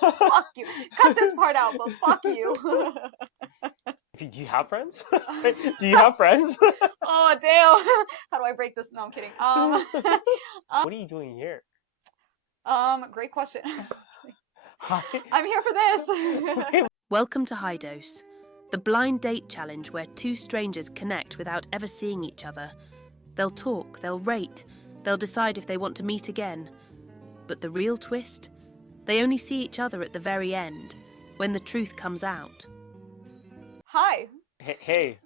Fuck you. Cut this part out, but fuck you. Do you have friends? Do you have friends? Oh damn. How do I break this? No, I'm kidding. What are you doing here? Great question. Hi. I'm here for this. Welcome to High Dose, the blind date challenge where two strangers connect without ever seeing each other. They'll talk, they'll rate, they'll decide if they want to meet again. But the real twist? They only see each other at the very end, when the truth comes out. Hi. Hey.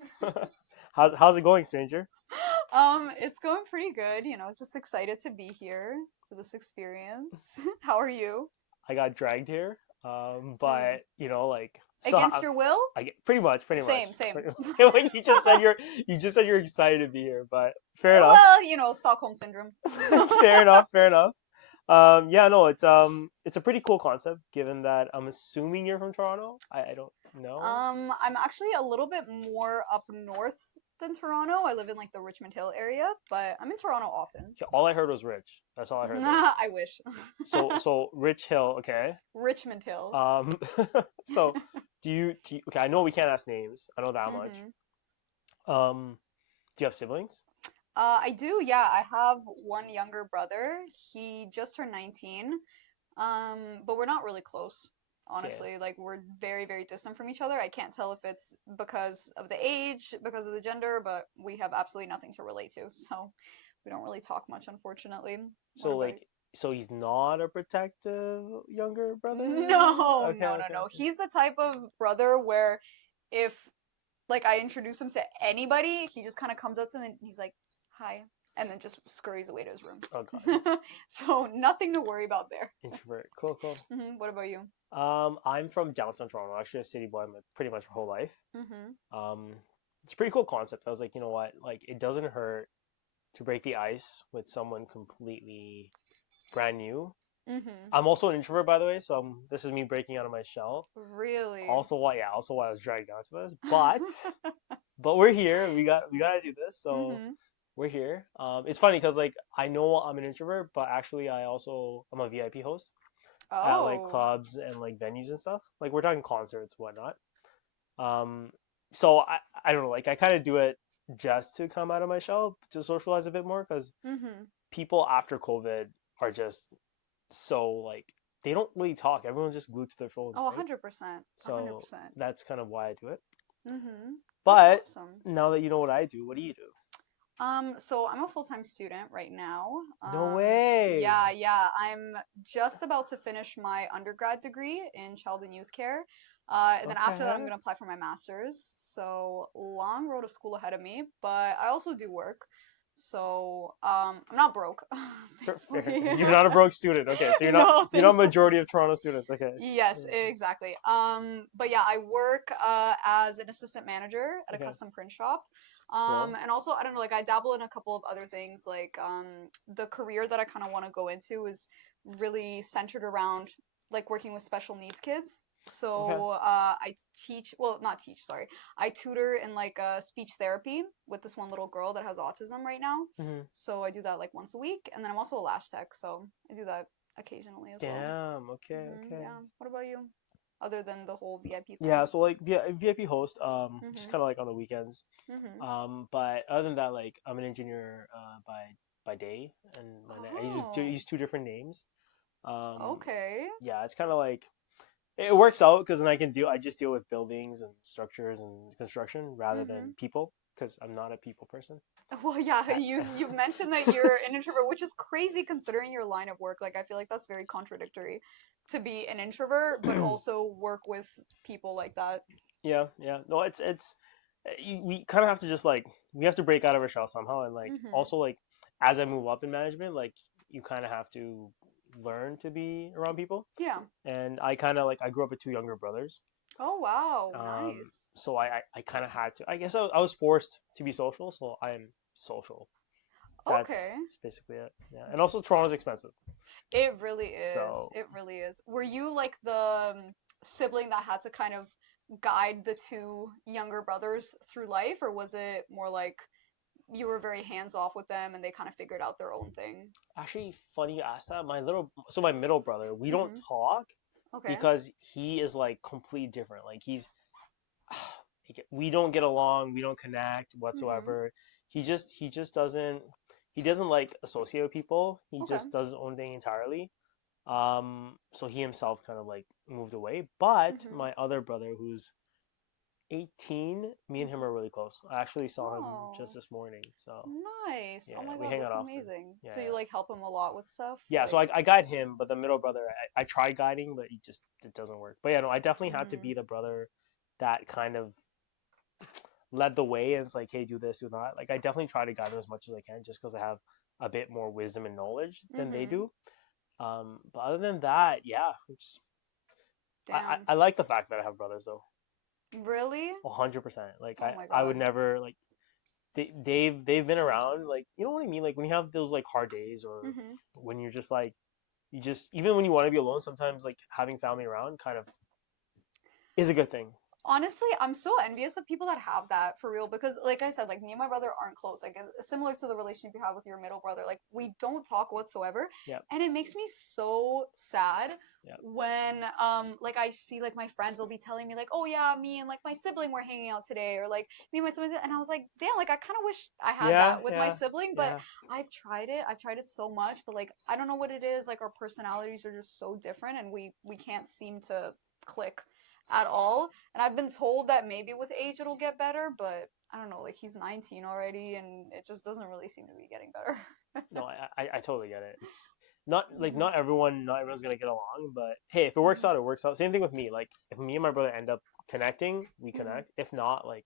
How's it going, stranger? It's going pretty good, just excited to be here for this experience. How are you? I got dragged here, but like Against your will? pretty much. Same. Like you just said you're excited to be here, but fair enough. Well, Stockholm syndrome. Fair enough. Yeah, no, it's a pretty cool concept. Given that I'm assuming you're from Toronto, I don't know. I'm actually a little bit more up north than Toronto. I live in like the Richmond Hill area, but I'm in Toronto often. Yeah, all I heard was Rich. That's all I heard. I wish. So Rich Hill, okay. Richmond Hill. So okay, I know we can't ask names. I know that much. Do you have siblings? I do, yeah. I have one younger brother. He just turned 19. But we're not really close, honestly. Okay. Like we're very, very distant from each other. I can't tell if it's because of the age, because of the gender, but we have absolutely nothing to relate to. So we don't really talk much, unfortunately. So so he's not a protective younger brother? No, Okay, no. He's the type of brother where if like I introduce him to anybody, he just kind of comes up to him and he's like, "Hi," and then just scurries away to his room. Oh god. So nothing to worry about there. Introvert. Cool. What about you? I'm from downtown Toronto, actually a city boy pretty much my whole life. Mm-hmm. It's a pretty cool concept. I was like, you know what? Like, it doesn't hurt to break the ice with someone completely brand new. Mm-hmm. I'm also an introvert, by the way, so this is me breaking out of my shell. Really? Also why I was dragged down to this, but we're here. We gotta do this, so we're here. It's funny because like I know I'm an introvert, but actually I'm a VIP host at like clubs and like venues and stuff. Like we're talking concerts, whatnot. So I don't know, like I kind of do it just to come out of my shell, to socialize a bit more, because people after COVID are just so like they don't really talk. Everyone's just glued to their phones. Oh, right? 100%. So that's kind of why I do it. Mm-hmm. But awesome. Now that you know what I do, what do you do? So I'm a full-time student right now. No way. Yeah. I'm just about to finish my undergrad degree in child and youth care. And then after that, I'm gonna apply for my master's. So long road of school ahead of me, but I also do work. So I'm not broke. You're not a broke student. Okay, so you're not majority of Toronto students. Okay. Yes, exactly. But yeah, I work as an assistant manager at a custom print shop. And also I don't know, like I dabble in a couple of other things. Like the career that I kind of want to go into is really centered around like working with special needs kids. So I tutor in like speech therapy with this one little girl that has autism right now. So I do that like once a week, and then I'm also a lash tech, so I do that occasionally as well. Damn. Okay. Yeah. What about you? Other than the whole VIP thing? Yeah. So like VIP host. Just kind of like on the weekends. But other than that, like I'm an engineer by day, and I use two different names. Okay. Yeah, it's kind of like. It works out because then I just deal with buildings and structures and construction rather than people, because I'm not a people person. Well, yeah, you mentioned that you're an introvert, which is crazy considering your line of work. Like, I feel like that's very contradictory to be an introvert, but also work with people like that. Yeah. No, we kind of have to just like, we have to break out of our shell somehow. And like, also like, as I move up in management, like you kind of have to learn to be around people. Yeah. And I kind of like, I grew up with two younger brothers. Oh, wow. Nice. So I kind of had to, I guess I was forced to be social. So I am social. That's basically it. Yeah. And also Toronto's expensive. It really is. It really is. Were you like the sibling that had to kind of guide the two younger brothers through life, or was it more like you were very hands off with them and they kind of figured out their own thing? Actually, funny you asked that. My middle brother, we don't Mm-hmm. talk Okay. because he is like completely different. Like we don't get along, we don't connect Mm-hmm. whatsoever. He just doesn't like associate with people. He Okay. just does his own thing entirely. So he himself kind of like moved away. But Mm-hmm. my other brother, who's 18, me and him are really close. I actually saw him just Oh, this morning. So nice. Oh yeah, my we God, hang out that's often. amazing. Yeah, So yeah. you like help him a lot with stuff? Yeah, so Like, I guide him, but the middle brother, I tried guiding, but it doesn't work. But yeah, no, I definitely had to be the brother that kind of led the way and it's like, hey, do this, do that. Like I definitely try to guide them as much as I can, just because I have a bit more wisdom and knowledge than they mm-hmm. do. But other than that, yeah, Damn. I like the fact that I have brothers though, Really? 100%. Like Oh my I would God. never like they've been around. Like you know what I mean. Like when you have those like hard days, or Mm-hmm. when you're just like you just even when you want to be alone, sometimes like having family around kind of is a good thing. Honestly, I'm so envious of people that have that for real because, like I said, like me and my brother aren't close. Like similar to the relationship you have with your middle brother, like we don't talk whatsoever, Yeah, and it makes me so sad yeah, when like I see like my friends will be telling me like, oh yeah, me and like my sibling were hanging out today, or like me and my sibling, and I was like, damn, like I kind of wish I had yeah, that with my yeah, sibling, but yeah. I've tried it so much, but like I don't know what it is. Like our personalities are just so different, and we can't seem to click at all. And I've been told that maybe with age it'll get better, but I don't know, like he's 19 already and it just doesn't really seem to be getting better. No, I totally get it. It's not like Mhm. not everyone's gonna get along, but hey, if it works Mhm. out, it works out. Same thing with me. Like if me and my brother end up connecting, we Mhm. connect. If not, like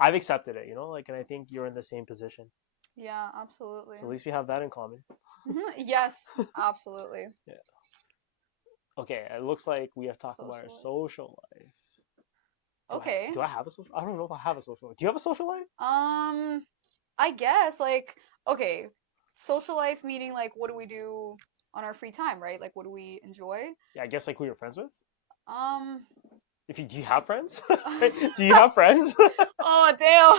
I've accepted it, like, and I think you're in the same position. Yeah, absolutely. So at least we have that in common. Yes, absolutely. Yeah. Okay, it looks like we have talked about our Social life. social life. Okay. Do I have a social? I don't know if I have a social life. Do you have a social life? I guess like okay, social life meaning like what do we do on our free time, right? Like what do we enjoy? Yeah, I guess like who you're friends with. Um If you do you have friends? Do you have friends? Oh damn.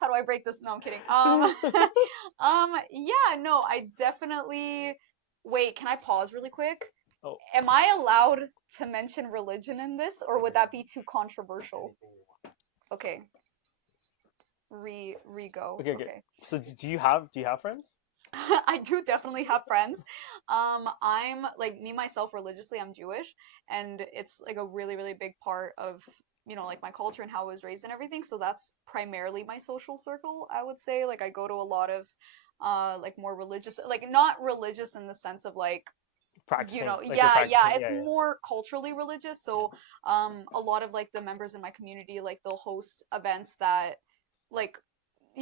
How do I break this? No, I'm kidding. Yeah, no, I definitely wait, can I pause really quick? Oh, Am I allowed to mention religion in this or would that be too controversial? Okay. Re-go. okay, okay. Okay. So do you have friends? I do definitely have friends. I'm like me myself religiously, I'm Jewish, and it's like a really, really big part of, like my culture and how I was raised and everything. So that's primarily my social circle, I would say. Like I go to a lot of like more religious, like not religious in the sense of like Practicing, like you're yeah, practicing. it's Yeah, yeah. more culturally religious. So a lot of like the members in my community, like they'll host events that like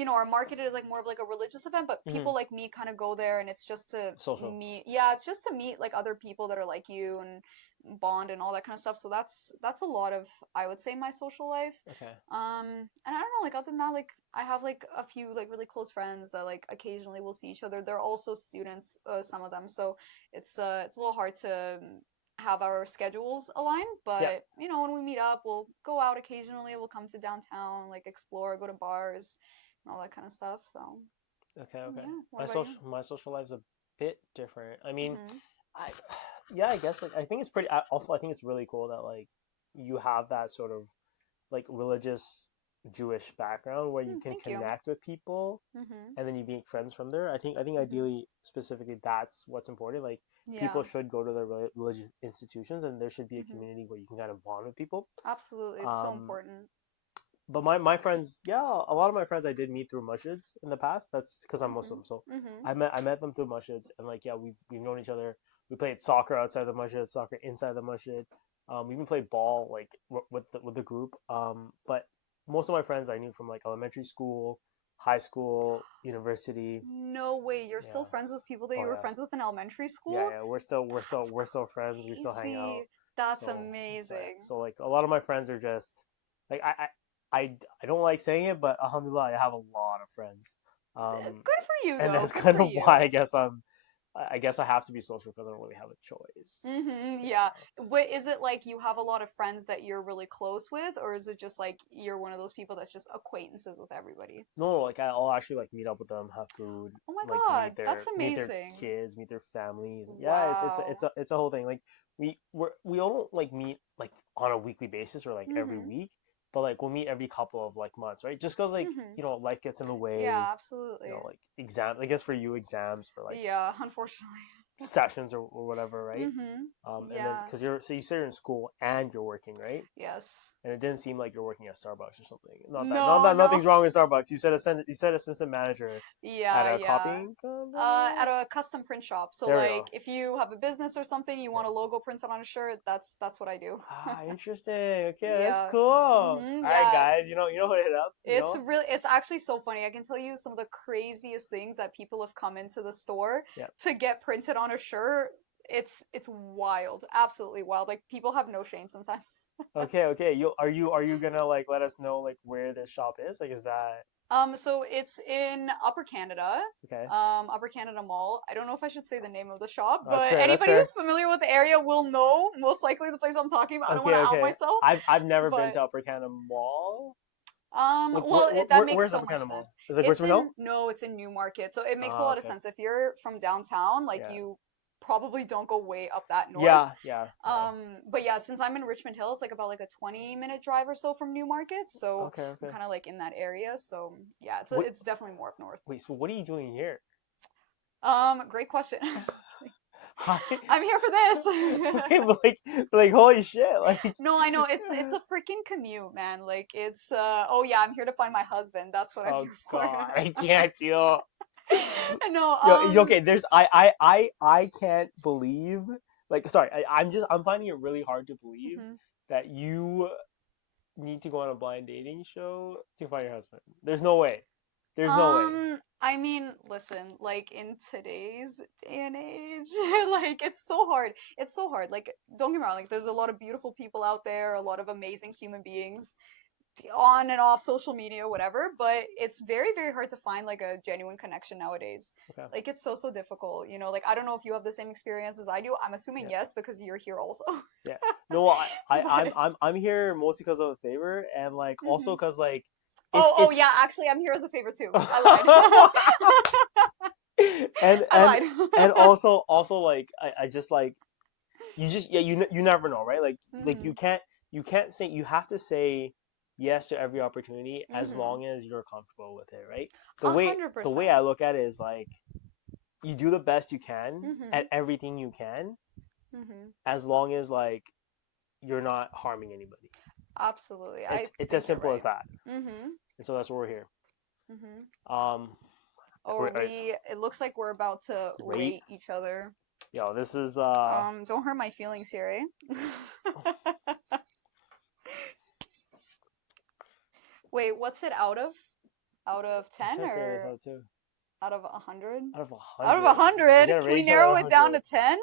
are marketed as like more of like a religious event, but Hmm. people like me kind of go there and it's just to Social. meet, yeah, it's just to meet like other people that are like you and bond and all that kind of stuff. So that's a lot of, I would say, my social life. Okay. And I don't know, like other than that, like I have like a few like really close friends that like occasionally we'll see each other. They're also students, some of them, so it's a little hard to have our schedules align, Yeah. but when we meet up, we'll go out occasionally. We'll come to downtown, like explore, go to bars, and all that kind of stuff. So Okay. Okay. yeah, what My about you? social life's a bit different. I mean, Mm-hmm. I yeah, I guess like I think it's pretty. Also, I think it's really cool that like you have that sort of like religious Jewish background where you can Thank you. connect with people Mm-hmm. and then you make friends from there. I think Mm-hmm. ideally specifically that's what's important. Like Yeah. people should go to their religious institutions and there should be a Mm-hmm. community where you can kind of bond with people. Absolutely, it's so Um, important. but my friends, yeah, a lot of my friends I did meet through masjids in the past. That's because I'm Mm-hmm. Muslim, so Mm-hmm. I met them through masjids, and like yeah, we've known each other. We played soccer outside the masjid, soccer inside the masjid. We even played ball like with the group. But most of my friends I knew from like elementary school, high school, university. No way, you're still Yeah. friends with people that Oh you were yeah. friends with in elementary Yeah, school? yeah. That's We're still friends. We still hang out. crazy. That's So it's like amazing. so like a lot of my friends are just like I don't like saying it, but alhamdulillah, I have a lot of friends. Good for you And though. that's Good kind for of why you. I guess I guess I have to be social because I don't really have a choice. Yeah. But is it like you have a lot of friends that you're really close with, or is it just like you're one of those people that's just acquaintances with everybody? No, like I'll actually like meet up with them, have food, Oh my like God, that's meet their amazing. kids, meet their families. Yeah, Wow. it's a whole thing. Like we all don't like meet like on a weekly basis or like every Mm-hmm. week, but like we'll meet every couple of like months, right? Just because like Mm-hmm. life gets in the way, Yeah, absolutely. like exam. I guess for you exams or like Yeah, unfortunately. sessions or whatever, right? Mm-hmm. And then Yeah. because you say you're in school and you're working, right? Yes. And it didn't seem like you're working at Starbucks or something. Not No, that no. nothing's wrong with Starbucks. You said assistant manager at Yeah, a yeah. copying company. At a custom print shop. So There we like go. if you have a business or something, you Yeah. want a logo printed on a shirt, that's what I do. Ah, interesting. Okay, that's Yeah. cool. All right, Yeah. guys. You know who to hit up. It's actually so funny. I can tell you some of the craziest things that people have come into the store Yeah. to get printed on a shirt. It's wild. Absolutely wild. Like people have no shame sometimes. Okay. Are you gonna like let us know like where this shop is? Like, is that So it's in Upper Canada, okay? Upper Canada Mall. I don't know if I should say the name of the shop, That's but fair. That's anybody fair. who's familiar with the area will know most likely the place I'm talking about. I don't want to out myself, I've never been but to Upper Canada Mall. Like, well, that makes where's so Upper much Canada Mall? sense. Is it like It's Richmond Hill? in no, it's in Newmarket, so it makes a Ah, lot of okay. sense. If you're from downtown, like Yeah. you probably don't go way up that north. Yeah. But yeah, since I'm in Richmond Hill, it's like about like a 20-minute drive or so from Newmarket, so Okay. I'm kind of like in that area. So yeah, What- it's definitely more up north. Wait, so what are you doing here? Great question. Hi. I'm here for this. Wait, but like, holy shit! Like, No, I know it's a freaking commute, man. Like it's oh yeah, I'm here to find my husband. That's what I'm oh here for. god, I can't deal. No, Yo, okay, there's I can't believe like sorry, I'm finding it really hard to believe mhm. that you need to go on a blind dating show to find your husband. There's no way. There's no way. I mean, listen, like in today's day and age, like it's so hard. It's so hard. Like, don't get me wrong, like there's a lot of beautiful people out there, a lot of amazing human beings on and off social media, whatever, but it's very, very hard to find like a genuine connection nowadays. Okay. Like it's so difficult, you know, like I don't know if you have the same experience as I do. I'm assuming Yeah. yes, because you're here also. Yeah. No, But- I'm here mostly because of a favor and like also Mhm. because like oh yeah, actually I'm here as a favor too. I lied. and I lied. and also like I just like you just you never know, right? Like Mhm. you can't say you have to say yes to every opportunity as Mhm. long as you're comfortable with it, right? A The way 100%. I look at it is like you do the best you can Mhm. at everything you can Mhm. as long as like you're not harming anybody. Absolutely. It's as simple as that. Mhm. And so that's why we're here. Mhm. Um Oh, it looks like we're about to Rate? rate each other. yo, this is Don't hurt my feelings here, eh? Wait, what's it out of? Out of 10 check it, or so too. out of 100? Out of 100. Out of 100? You gotta Can we rate each other narrow out of it down to 100. 10?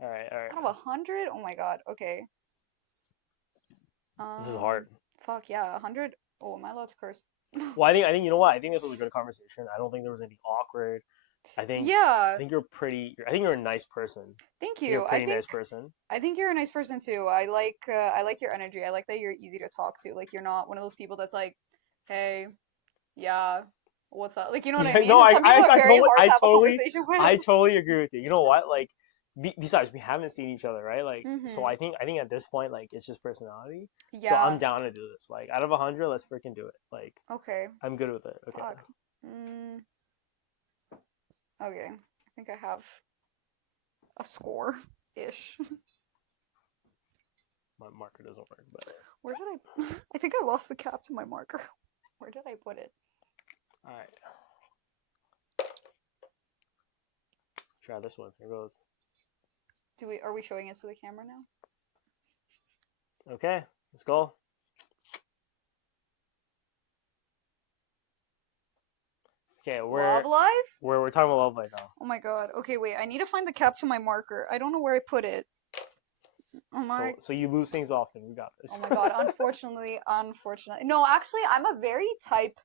All right. Out of 100? Oh my god. Okay. This is hard. Fuck yeah, 100. Oh, am I allowed to curse? Well, I think you know what? I think this was a good conversation. I don't think there was anything awkward. I think Yeah. I think you're a nice person. Thank You're you. a pretty nice person. I think you're a nice person too. I like your energy. I like that you're easy to talk to. Like you're not one of those people that's like, "Hey, yeah, what's up?" Like you know what I Yeah, mean? no, Some people are very hard to have a totally conversation with. I totally agree with you. You know what? Like besides we haven't seen each other, right? Like so Mhm. I think at this point like it's just personality. So Yeah. I'm down to do this. Like out of 100, let's freaking do it. Like Okay. I'm good with it. Okay. Fuck. Okay. I think I have a score ish. My marker doesn't work, but Where did I? I think I lost the cap to my marker. Where did I put it? all right. Try this one. Here goes. Are we showing it to the camera now? Okay, let's go. Okay, Love life? we're talking about love life now. Oh my god. Okay, wait. I need to find the cap to my marker. I don't know where I put it. Oh my. So you lose things often. We got this. Oh my god. Unfortunately. No, actually, I'm a very type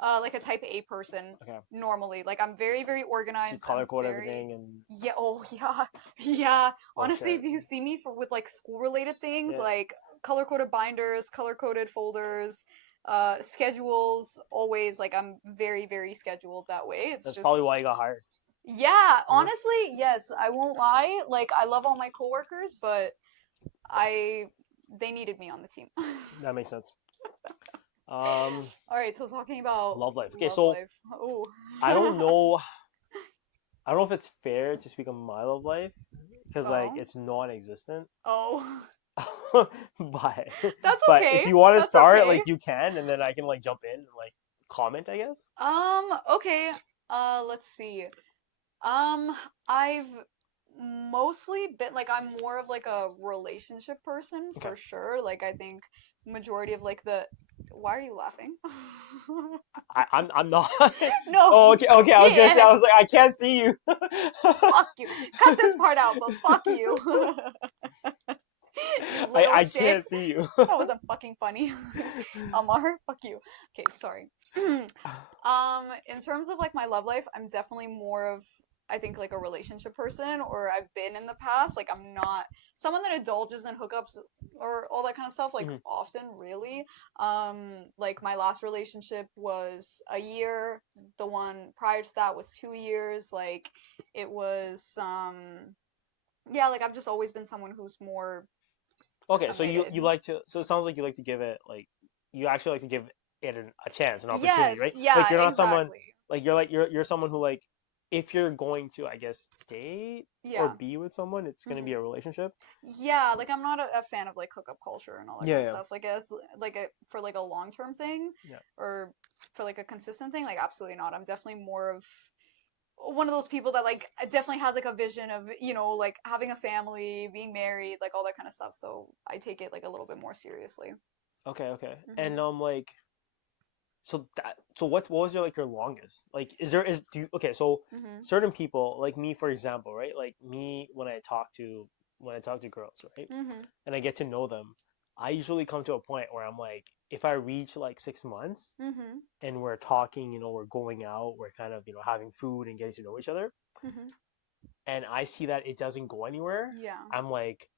like a type A person Okay. normally. Like I'm very, very So organized. you color I'm code very- everything and Yeah, oh yeah. Yeah. Oh, Honestly, shit. if you see me with like school related things, Yeah. like color coded binders, color coded folders, schedules, always like I'm very, very scheduled that way. It's That's just probably why you got hired. yeah, honestly, yes, I won't lie. Like I love all my coworkers, but they needed me on the team. That makes sense. All right, so talking about Love life. Okay, love so life. Oh. I don't know. I don't know if it's fair to speak of my love life because like Oh. it's non-existent. Oh. but That's but okay. if you want to That's start, okay. like you can, and then I can like jump in and like comment, I guess. Okay. Let's see. I've mostly been like I'm more of like a relationship person for Okay. sure. Like I think majority of like the why are you laughing? I'm not. No. Oh, okay. I was gonna say. Yeah. I was like, I can't see you. Fuck you. Cut this part out, but fuck you. You little I shit. can't see you. That wasn't fucking funny. Amar, fuck you. Okay, sorry. In terms of like my love life, I'm definitely more of I think like a relationship person, or I've been in the past. Like I'm not someone that indulges in hookups or all that kind of stuff like Mhm. often, really. Like my last relationship was a year. The one prior to that was 2 years. Like it was yeah, like I've just always been someone who's more Okay, so you committed. like to. So it sounds like you like to give it like you actually like to give it a chance, an opportunity, Yes, right? yeah, Like you're not someone exactly. like you're someone who like if you're going to I guess date or Yeah. be with someone, it's gonna be a relationship. Yeah, like I'm not a fan of like hookup culture and all that Yeah, kind of yeah. stuff. Like as like a for like a long term thing Yeah. or for like a consistent thing, like absolutely not. I'm definitely more of one of those people that like definitely has like a vision of, you know, like having a family, being married, like all that kind of stuff. So I take it like a little bit more seriously. Okay, okay. Mhm. And like so what was your like your longest? Like is do you okay, so Mhm. certain people, like me for example, right? Like me when I talk to girls, right? Mhm. And I get to know them, I usually come to a point where I'm like, if I reach like 6 months Mhm. and we're talking, you know, we're going out, we're kind of, you know, having food and getting to know each other, Mhm. and I see that it doesn't go anywhere, Yeah. I'm like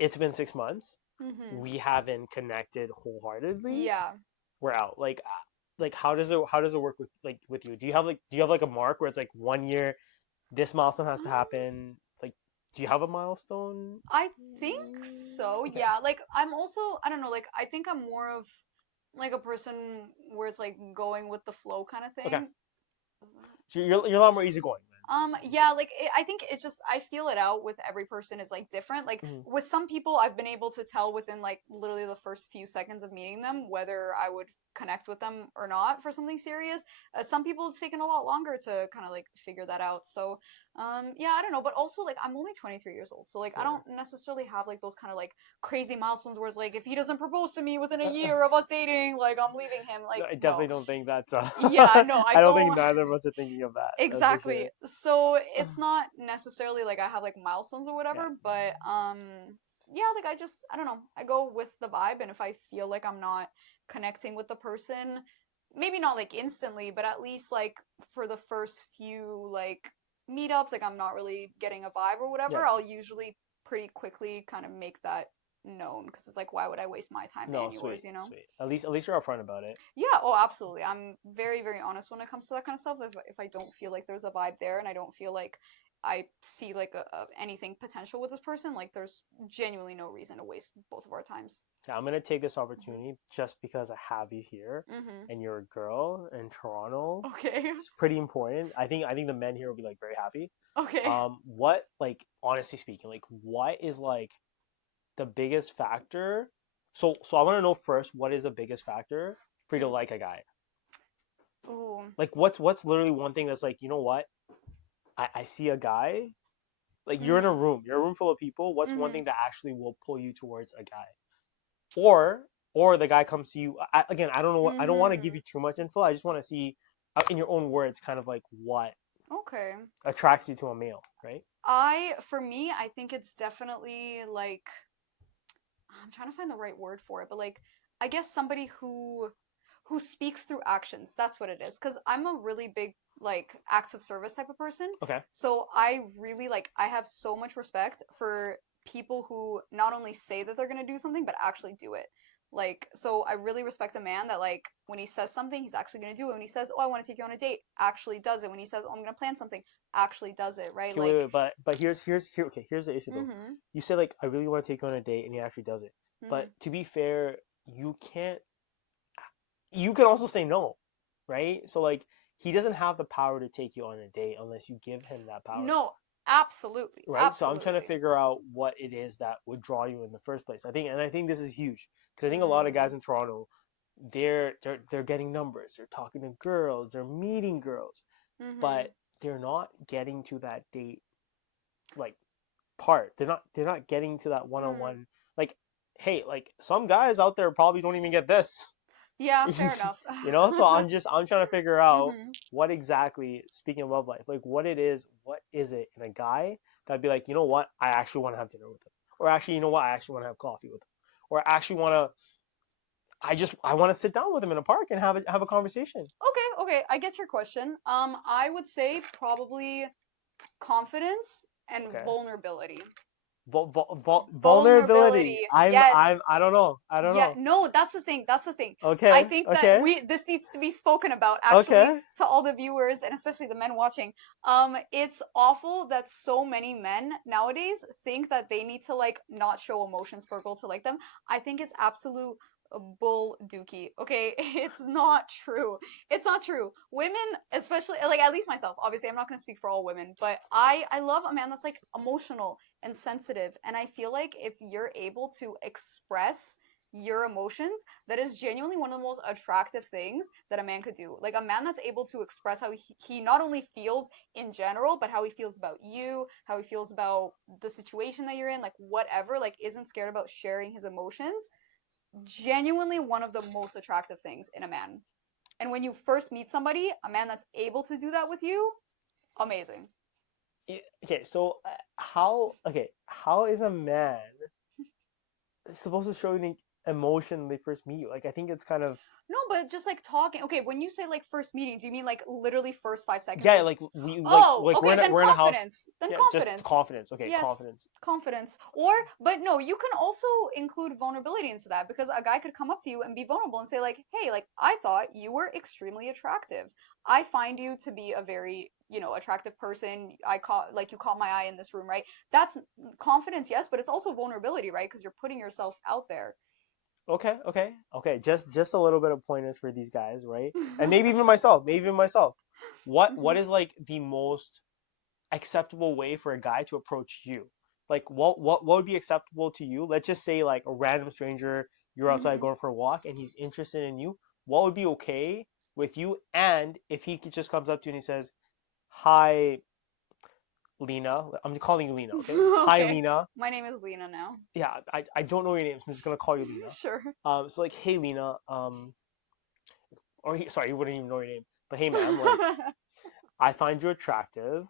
it's been 6 months, Mhm. we haven't connected wholeheartedly, Yeah. we're out. Like how does it work with you? Do you have like a mark where it's like 1 year, this milestone has to happen? Like, do you have a milestone? I think so. Okay. Yeah. Like I'm also I don't know, like I think I'm more of like a person where it's like going with the flow kind of Okay. thing. So you're a lot more easygoing, Yeah, like I think it's just I feel it out with every person is like different. Like man. with some people, I've been able to tell within like literally the first few seconds of meeting them whether I would connect with them or not for something serious. Some people it's taken a lot longer to kind of like figure that out. So, yeah, I don't know. But also like I'm only 23 years old, so like I Yeah. don't necessarily have like those kind of like crazy milestones where it's like if he doesn't propose to me within a year of us dating, like I'm leaving him. Like No, I definitely no. don't think that's. Yeah, no, I I don't think don't. neither of us are thinking of that. That's for Exactly. sure. So it's not necessarily like I have like milestones or whatever, Yeah. but yeah, like I don't know. I go with the vibe and if I feel like I'm not connecting with the person, maybe not like instantly, but at least like for the first few like meetups, like I'm not really getting a vibe or whatever, Yeah. I'll usually pretty quickly kind of make that known because it's like why would I waste my time No, and yours, sweet, you know? sweet. At least you're upfront about it. Yeah, oh, absolutely. I'm very, very honest when it comes to that kind of stuff. If I don't feel like there's a vibe there and I don't feel like I see like anything potential with this person, like there's genuinely no reason to waste both of our times. Okay, I'm gonna take this opportunity just because I have you here Mm-hmm. and you're a girl in Toronto. Okay. It's pretty important. I think the men here will be like very happy. Okay. What like honestly speaking, like what is like the biggest factor? So I want to know first what is the biggest factor for you to like a guy? Ooh. Like what's literally one thing that's like, you know what? I see a guy, like you're in a room full of people. What's one Mhm. thing that actually will pull you towards a guy? Or the guy comes to you. Again, I don't know. I don't want to give you too much info. I just want to see, in your own words, kind of like what Okay. attracts you to a male, right? For me, I think it's definitely like I'm trying to find the right word for it, but like I guess somebody who who speaks through actions. That's what it is. Because I'm a really big, like, acts of service type of person. Okay. So I really, like, I have so much respect for people who not only say that they're going to do something, but actually do it. Like, so I really respect a man that, like, when he says something, he's actually going to do it. When he says, oh, I want to take you on a date, actually does it. When he says, oh, I'm going to plan something, actually does it, right? Okay, Like, but here's okay, here's the issue though. mm-hmm, You said like I really want to take you on a date, and he actually does it. mm-hmm. But to be fair, you can't. You can also say no, right? So like he doesn't have the power to take you on a date unless you give him that power. No, absolutely. Right. Absolutely. So I'm trying to figure out what it is that would draw you in the first place. I think this is huge because I think a lot of guys in Toronto, they're getting numbers, they're talking to girls, they're meeting girls, Mm-hmm. but they're not getting to that date like part. They're not getting to that one-on-one. Like, hey, like some guys out there probably don't even get this. Yeah, fair enough. You know, so I'm trying to figure out Mhm. what exactly, speaking of love life, like what is it in a guy that'd be like, you know what, I actually want to have dinner with him, or actually, you know what, I actually want to have coffee with him, or I actually I want to sit down with him in a park and have a conversation. Okay, I get your question. I would say probably confidence and Okay. vulnerability. Vulnerability. Yes. I don't know. Yeah, no, that's the thing. Okay. I think that okay. this needs to be spoken about actually Okay. to all the viewers and especially the men watching. It's awful that so many men nowadays think that they need to like not show emotions for a girl to like them. I think it's absolute bull dookie. Okay, it's not true. It's not true. Women, especially like at least myself. Obviously, I'm not going to speak for all women, but I love a man that's like emotional and sensitive, and I feel like if you're able to express your emotions, that is genuinely one of the most attractive things that a man could do. Like a man that's able to express how he not only feels in general, but how he feels about you, how he feels about the situation that you're in, like whatever, like isn't scared about sharing his emotions. Genuinely one of the most attractive things in a man. And when you first meet somebody, a man that's able to do that with you, amazing. Okay, so how is a man supposed to show any emotion when they first meet you? Like I think it's kind of No, but just like talking. Okay, when you say like first meeting, do you mean like literally first 5 seconds? yeah, like we Oh, okay, we're in a house. Then Yeah, confidence. just confidence. Okay, Yes. Confidence. Or, but no, you can also include vulnerability into that because a guy could come up to you and be vulnerable and say like, hey, like I thought you were extremely attractive. I find you to be a very, attractive person. You caught my eye in this room, right? That's confidence, yes, but it's also vulnerability, right? Because you're putting yourself out there. Okay. Just a little bit of pointers for these guys, right? And maybe even myself. What is like the most acceptable way for a guy to approach you? Like what would be acceptable to you? Let's just say like a random stranger, you're outside going for a walk and he's interested in you. What would be okay with you? And if he just comes up to you and he says, "Hi, Lena," I'm calling you Lena, okay? Hi, Okay. Lena. My name is Lena now. Yeah, I don't know your name, so I'm just gonna call you Lena. Sure. So like, hey Lena, sorry, you wouldn't even know your name, but hey man, like, I find you attractive,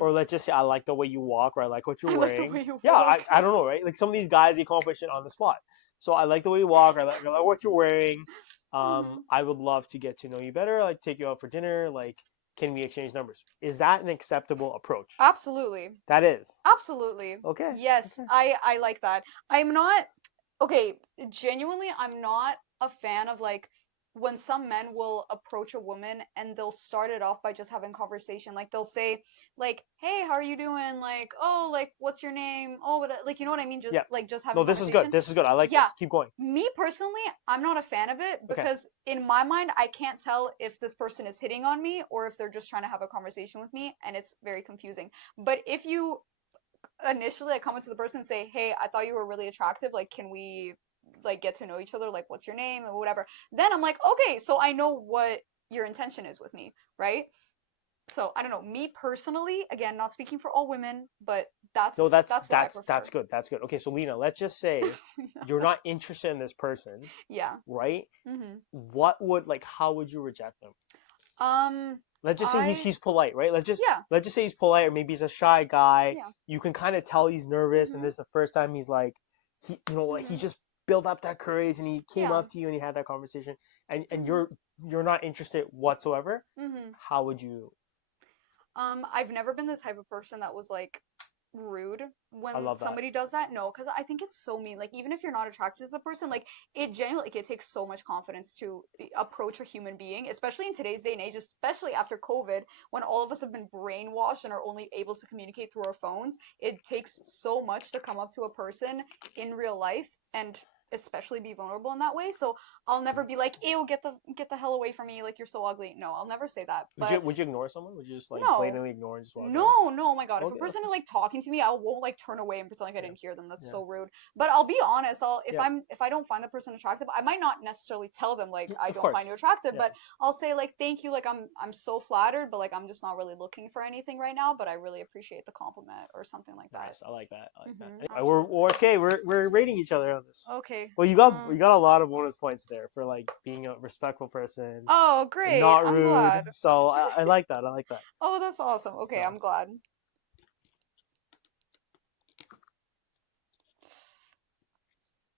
or let's just say I like the way you walk, or I like what you're wearing. Like the way you yeah, walk. I don't know, right? Like some of these guys, they accomplish it on the spot. So I like the way you walk, I like what you're wearing. I would love to get to know you better, like take you out for dinner, like. Can we exchange numbers? Is that an acceptable approach? Absolutely. That is. Absolutely. Okay. Yes, okay. I like that. I'm not okay, genuinely I'm not a fan of like when some men will approach a woman and they'll start it off by just having conversation. Like they'll say like, "Hey, how are you doing?" Like, "Oh, like what's your name?" "Oh, like you know what I mean?" Just like just having No, this is good. This is good. I like this. Keep going. Me personally, I'm not a fan of it because in my mind I can't tell if this person is hitting on me or if they're just trying to have a conversation with me, and it's very confusing. But if you initially like come up to the person and say, "Hey, I thought you were really attractive, like can we like get to know each other, like what's your name or whatever," then I'm like, okay, so I know what your intention is with me, right? So I don't know, me personally, again, not speaking for all women, but that's what I prefer. That's good. Okay, so Lena, let's just say you're not interested in this person. Yeah. Right? What would how would you reject them? Let's just say he's polite, right? Let's just say he's polite, or maybe he's a shy guy. Yeah. You can kind of tell he's nervous, and this is the first time he's like, he just built up that courage, and he came up to you and he had that conversation. and you're not interested whatsoever, Mm-hmm. how would you? I've never been the type of person that was like rude when I love that. somebody does that. No, because I think it's so mean. Like even if you're not attracted to the person, like it genuinely like it takes so much confidence to approach a human being, especially in today's day and age, especially after COVID, when all of us have been brainwashed and are only able to communicate through our phones. It takes so much to come up to a person in real life and especially be vulnerable in that way. So I'll never be like, ew, get the hell away from me, like you're so ugly. No, I'll never say that. But Would you ignore someone? Would you just like no. blatantly ignore and just walk away? No, no, oh my god. If a Okay, person okay. is like talking to me, I won't like turn away and pretend like I Yeah. didn't hear them. That's Yeah. so rude. But I'll be honest, Yeah. if I don't find the person attractive, I might not necessarily tell them like I Of don't course. find you attractive, Yeah. but I'll say like thank you, like I'm so flattered, but like I'm just not really looking for anything right now, but I really appreciate the compliment or something like that. Nice. I like that. I like that. Mhm, Anyway, we're okay. We're rating each other on this. Okay. Well, you got a lot of bonus points there for like being a respectful person, Oh, great. not I'm rude. glad. So I like that. I like that. Oh, that's awesome. Okay, So- I'm glad.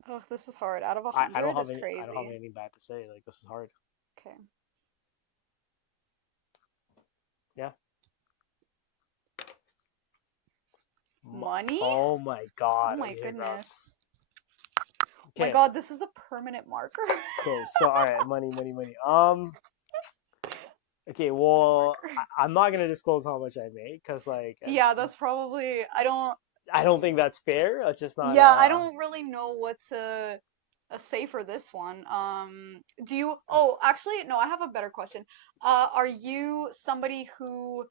Oh, this is hard. Out of I don't 100 have is any. crazy. I don't have anything bad to say. Like this is hard. Okay. Yeah. Money? Oh my god. Oh my okay, gross. goodness. Oh my Okay. god, this is a permanent marker. Okay. So all right, money. Okay. Well, I'm not gonna disclose how much I make because like Yeah, that's probably I don't think that's fair. That's just not. yeah, I don't really know what to say for this one. Do you Oh, actually no, I have a better question. Are you somebody who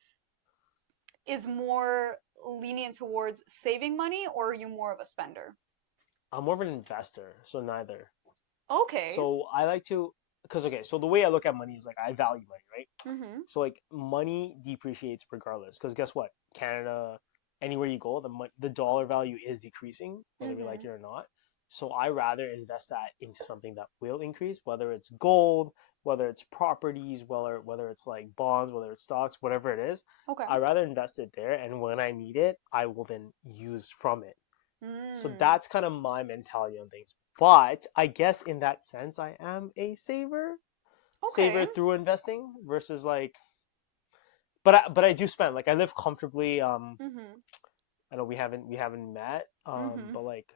is more lenient towards saving money or are you more of a spender? I'm more of an investor, so neither. Okay. So I like to, because okay, so the way I look at money is like I value money, right? Mhm. So like money depreciates regardless, because guess what? Canada, anywhere you go, the dollar value is decreasing, whether we like it or not. So I rather invest that into something that will increase, whether it's gold, whether it's properties, whether it's like bonds, whether it's stocks, whatever it is. Okay. I rather invest it there, and when I need it, I will then use from it. So Mm. that's kind of my mentality on things. But I guess in that sense, I am a saver. Saver Okay. through investing versus like. But I do spend, like I live comfortably. Mhm. I know we haven't met. Mhm. But like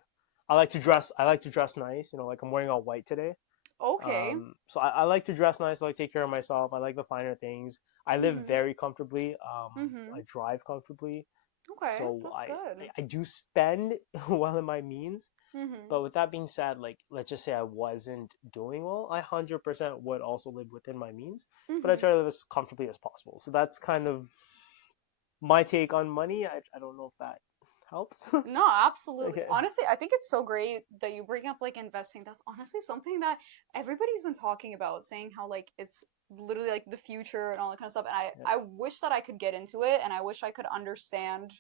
I like to dress. I like to dress nice. You know, like I'm wearing all white today. Okay. So I like to dress nice. I like to take care of myself. I like the finer things. I live Mhm. very comfortably. I Mhm. drive comfortably. Okay, So that's I, good. I do spend well in my means. Mhm. But with that being said, like let's just say I wasn't doing well, I 100% would also live within my means. But I Mhm. try to live as comfortably as possible. So that's kind of my take on money. I don't know if that helps. No, absolutely. Okay. Honestly, I think it's so great that you bring up like investing. That's honestly something that everybody's been talking about, saying how like it's literally like the future and all that kind of stuff. And Yeah. I wish that I could get into it and I wish I could understand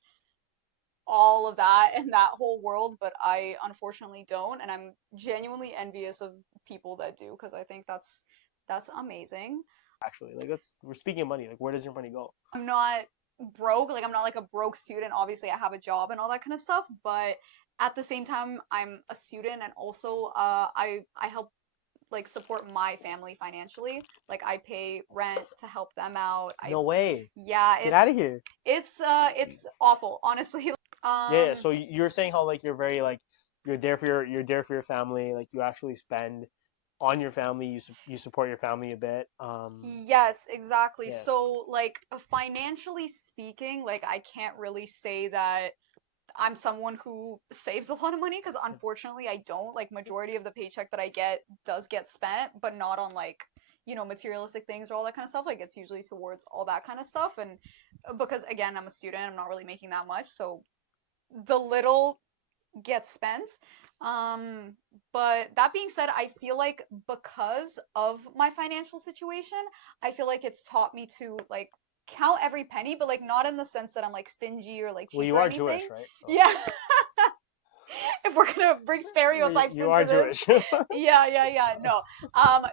all of that and that whole world, but I unfortunately don't. And I'm genuinely envious of people that do because I think that's amazing. Actually, like we're speaking of money. Like where does your money go? I'm not broke, like I'm not like a broke student. Obviously, I have a job and all that kind of stuff, but at the same time, I'm a student and also I help like support my family financially. Like I pay rent to help them out. No way. Yeah, Get out of here. it's awful, honestly. Yeah. So you're saying how like you're very like you're there for your family. Like you actually spend on your family. You support your family a bit. Yes, exactly. Yeah. So, like, financially speaking, like, I can't really say that I'm someone who saves a lot of money because unfortunately I don't. Like, majority of the paycheck that I get does get spent, but not on, like, materialistic things or all that kind of stuff. Like, it's usually towards all that kind of stuff. And because, again, I'm a student, I'm not really making that much. So, the little gets spent. Um, but that being said, I feel like because of my financial situation, I feel like it's taught me to like count every penny, but like not in the sense that I'm like stingy or like cheap Well, you or are anything. Jewish, right? So. Yeah. If we're gonna bring stereotypes You into are this. Jewish. Yeah.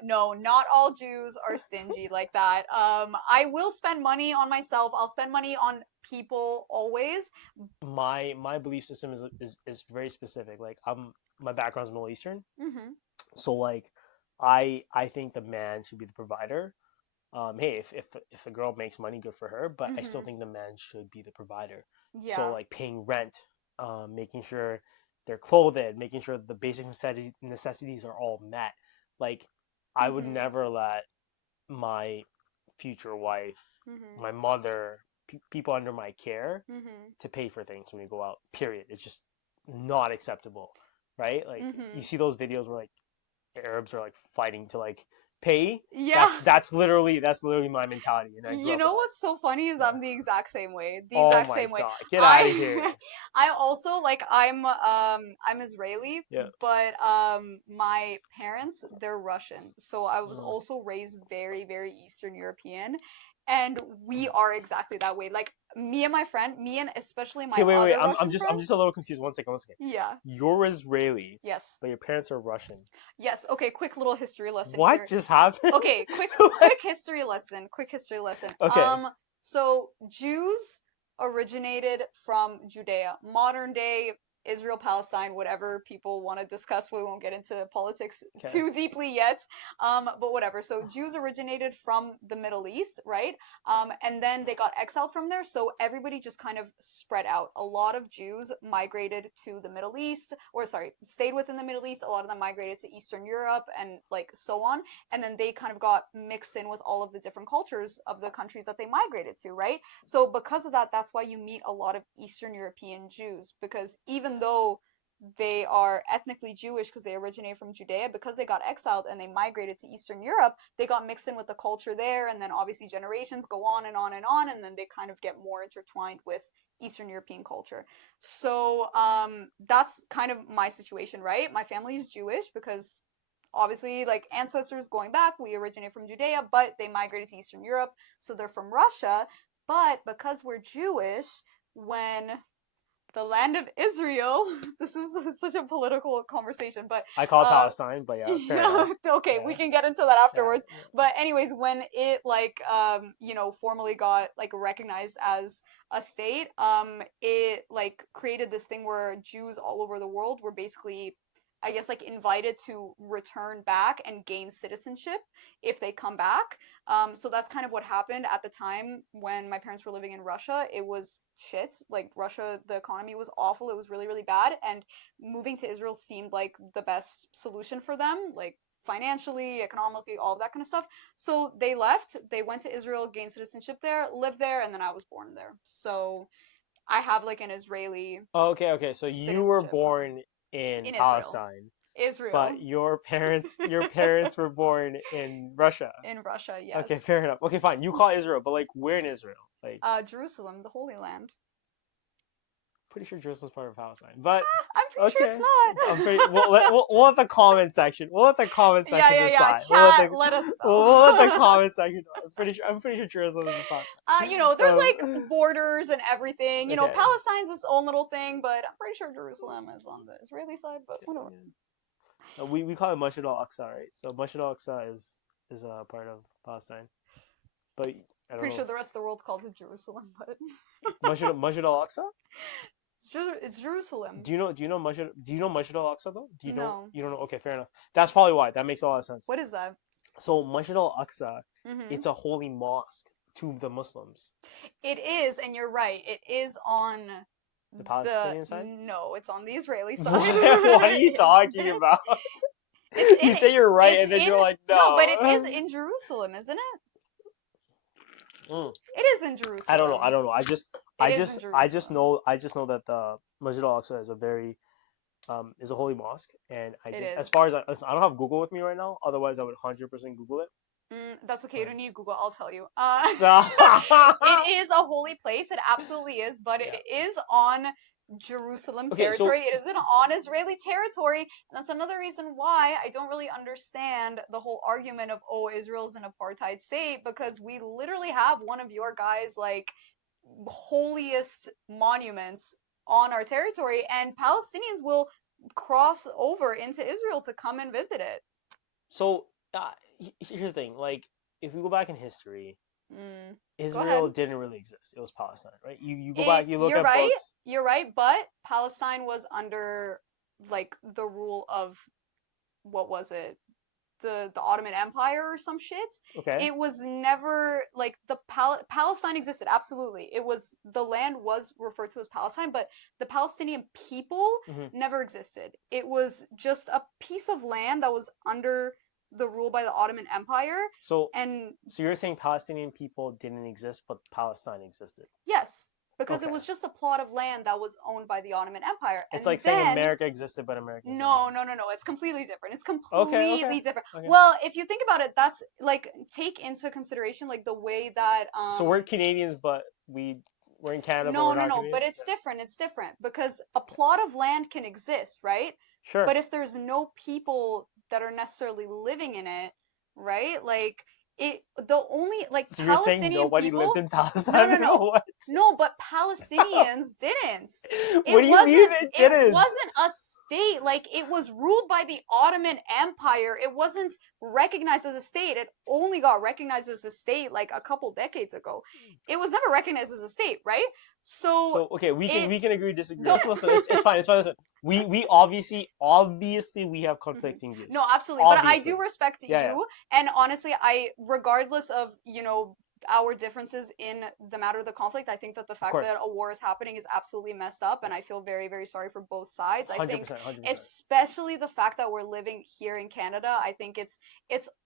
No, not all Jews are stingy like that. I will spend money on myself. I'll spend money on people always. My belief system is very specific. Like my background's Middle Eastern, Mm-hmm. so like I think the man should be the provider. Hey, if a girl makes money, good for her. But I still Mm-hmm. think the man should be the provider. So Yeah. like paying rent, making sure they're clothed, making sure the basic necessities are all met. Like I would Mm-hmm. never let my future wife, Mm-hmm. my mother, people under my care Mm-hmm. to pay for things when we go out. Period. It's just not acceptable, right? Like you Mm-hmm. see those videos where like Arabs are like fighting to like pay. Yeah. That's literally my mentality, and I grew You up with know that. what's so funny is Yeah. I'm the exact same way. The Oh exact my same way. god, get out of here. I I also like I'm Israeli, Yeah. but my parents, they're Russian. So I was Mm. also raised very, very Eastern European. And we are exactly that way. Like me and especially my Okay, wait. other I'm Russian I'm friends. just a little confused. One second, one second. Yeah. You're Israeli, Yes. but your parents are Russian. Yes. Okay, quick little history lesson What here. just happened? Okay, What? quick history lesson. Quick history lesson. Okay. So Jews originated from Judea. Modern day Israel, Palestine, whatever people want to discuss. We won't get into politics Okay. too deeply yet. But whatever. So Jews originated from the Middle East, right? And then they got exiled from there. So everybody just kind of spread out. A lot of Jews migrated to the Middle East, or sorry, stayed within the Middle East. A lot of them migrated to Eastern Europe and like so on. And then they kind of got mixed in with all of the different cultures of the countries that they migrated to, right? So because of that, that's why you meet a lot of Eastern European Jews, because even though they are ethnically Jewish because they originate from Judea, because they got exiled and they migrated to Eastern Europe, they got mixed in with the culture there, and then obviously generations go on and on and on, and then they kind of get more intertwined with Eastern European culture. So that's kind of my situation, right? My family is Jewish because obviously like ancestors going back, we originate from Judea, but they migrated to Eastern Europe, so they're from Russia. But because we're Jewish, when the land of Israel, this is such a political conversation, but I call it Palestine, but yeah, fair enough. okay, Yeah. we can get into that afterwards. Yeah. But anyways, when it like formally got like recognized as a state, it like created this thing where Jews all over the world were basically, I guess, like invited to return back and gain citizenship if they come back. So that's kind of what happened at the time when my parents were living in Russia. It was shit. Like Russia, the economy was awful. It was really, really bad. And moving to Israel seemed like the best solution for them, like financially, economically, all of that kind of stuff. So they left. They went to Israel, gained citizenship there, lived there, and then I was born there. So I have like an Israeli Oh, okay. So you were citizenship born in in Israel. Palestine, Israel. but your parents were born in Russia. In Russia, yes. Okay, fair enough. Okay, fine. You call it Israel, but like where in Israel? Like Jerusalem, the Holy Land. pretty sure Jerusalem's part of Palestine, but I'm pretty sure it's not. I'm pretty, we'll let the comment section. We'll let the comment section yeah. decide. Chat, let us know. We'll let the comment section. I'm pretty sure Jerusalem is in Palestine. There's like borders and everything. You know, Okay. Palestine's its own little thing, but I'm pretty sure Jerusalem is on the Israeli side. But whatever. We call it Masjid al-Aqsa, right? So Masjid al-Aqsa is a part of Palestine, but I don't Pretty know. sure the rest of the world calls it Jerusalem, but Masjid al-Aqsa. it's Jerusalem. Do you know Masjid al-Aqsa though? Do you know? No. You don't know? Okay, fair enough. That's probably why. That makes a lot of sense. What is that? So Masjid al-Aqsa, Mm-hmm. it's a holy mosque to the Muslims. It is, and you're right. It is on The Palestinian side? No, it's on the Israeli side. What are you talking about? You say you're right, and then you're like, no. No, but it is in Jerusalem, isn't it? It is in Jerusalem. I don't know. I just know that the Masjid al-Aqsa is a very is a holy mosque, and as far as I don't have Google with me right now. Otherwise, I would 100% Google it. That's okay. You don't need Google. I'll tell you. It is a holy place. It absolutely is, but it is on Jerusalem territory. It isn't on Israeli territory. And that's another reason why I don't really understand the whole argument of, oh, Israel's an apartheid state, because we literally have one of your guys' like holiest monuments on our territory, and Palestinians will cross over into Israel to come and visit it. So here's the thing, like if we go back in history, Israel didn't really exist. It was Palestine, right? You go back, you look at books. You're right, but Palestine was under like the rule of, what was it? the Ottoman Empire or some shit. Okay. It was never like Palestine existed, absolutely. It was, the land was referred to as Palestine, but the Palestinian people never existed. It was just a piece of land that was under the rule by the Ottoman Empire. So you're saying Palestinian people didn't exist, but Palestine existed? Yes. Because it was just a plot of land that was owned by the Ottoman Empire. It's like saying America existed, but America didn't. No. It's completely different. It's completely different. Okay. Well, if you think about it, that's like, take into consideration like the way that so we're Canadians, but we're in Canada. No, but but it's different. It's different because a plot of land can exist, right? Sure. But if there's no people that are necessarily living in it, right? Like the only like so Palestinian you're saying nobody people, lived in Palestine? No. What? No, but Palestinians didn't. What do you mean they didn't? It wasn't a state. Like, it was ruled by the Ottoman Empire. It wasn't recognized as a state. It only got recognized as a state like a couple decades ago. It was never recognized as a state, right? So okay, we can agree, disagree. Listen, it's fine. Listen, we obviously we have conflicting views. No, absolutely. Obviously. But I do respect you, and honestly, regardless of our differences in the matter of the conflict, I think that the fact that a war is happening is absolutely messed up, and I feel very, very sorry for both sides. I think 100%. especially the fact that we're living here in Canada, I think it's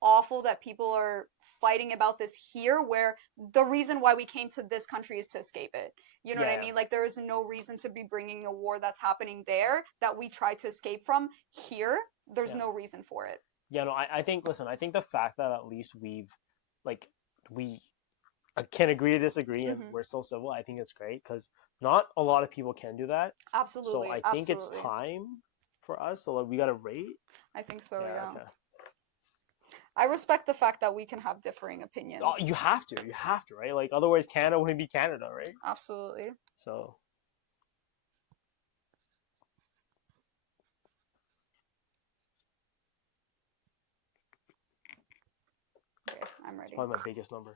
awful that people are fighting about this here, where the reason why we came to this country is to escape it. You know what I mean? Like, there is no reason to be bringing a war that's happening there that we try to escape from here. There's no reason for it. Yeah, no, I think the fact that at least I can agree to disagree and we're still civil, I think it's great, because not a lot of people can do that. Absolutely. So I think it's time for us. So like, we got to rate. I think so, Okay. I respect the fact that we can have differing opinions. Oh, you have to, right? Like, otherwise Canada wouldn't be Canada, right? Absolutely. So. Okay, I'm ready. Probably my biggest number.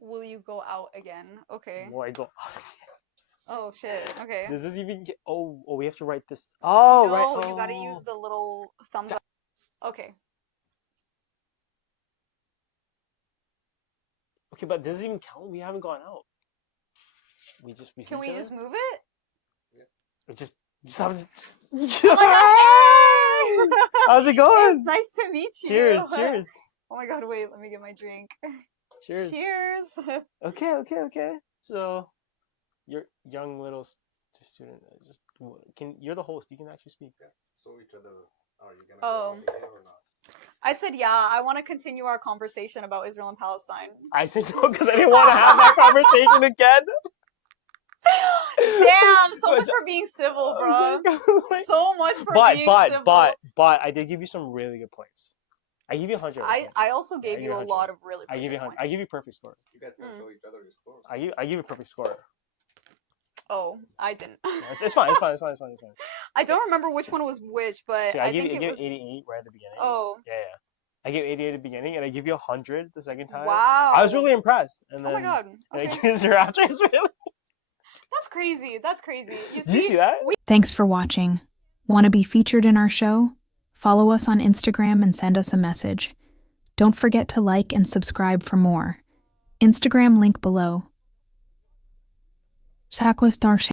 Will you go out again? Okay. Will I go? Oh shit. Okay. Does this even get? Oh, we have to write this. Oh, no, right. Oh, you gotta use the little thumbs up. Okay. Okay, but does it even count? We haven't gone out. We Can we just move it? Yeah. We just have. Oh my god! How's it going? It's nice to meet you. Cheers. Oh my god! Wait, let me get my drink. Cheers. Cheers. Okay. So, you're young little student. You're the host. You can actually speak. Yeah. So each other. Are you gonna go out again or not? I said, yeah, I want to continue our conversation about Israel and Palestine. I said no because I didn't want to have that conversation again. Damn, so much for being civil, bro. So much for being civil. But I did give you some really good points. I give you 100. I also gave you a lot of really I give you 100. I give you perfect score. You guys can show each other your scores. I give you perfect score. Oh, I didn't. It's fine. I don't remember which one was which, but See, I give think you it was 88 right at the beginning. Oh. Yeah. I gave 88 at the beginning, and I give you 100 the second time. Wow. I was really impressed. And then, oh my god. Okay. I give 0 after. It's really. That's crazy. Did you see that? Thanks for watching. Want to be featured in our show? Follow us on Instagram and send us a message. Don't forget to like and subscribe for more. Instagram link below.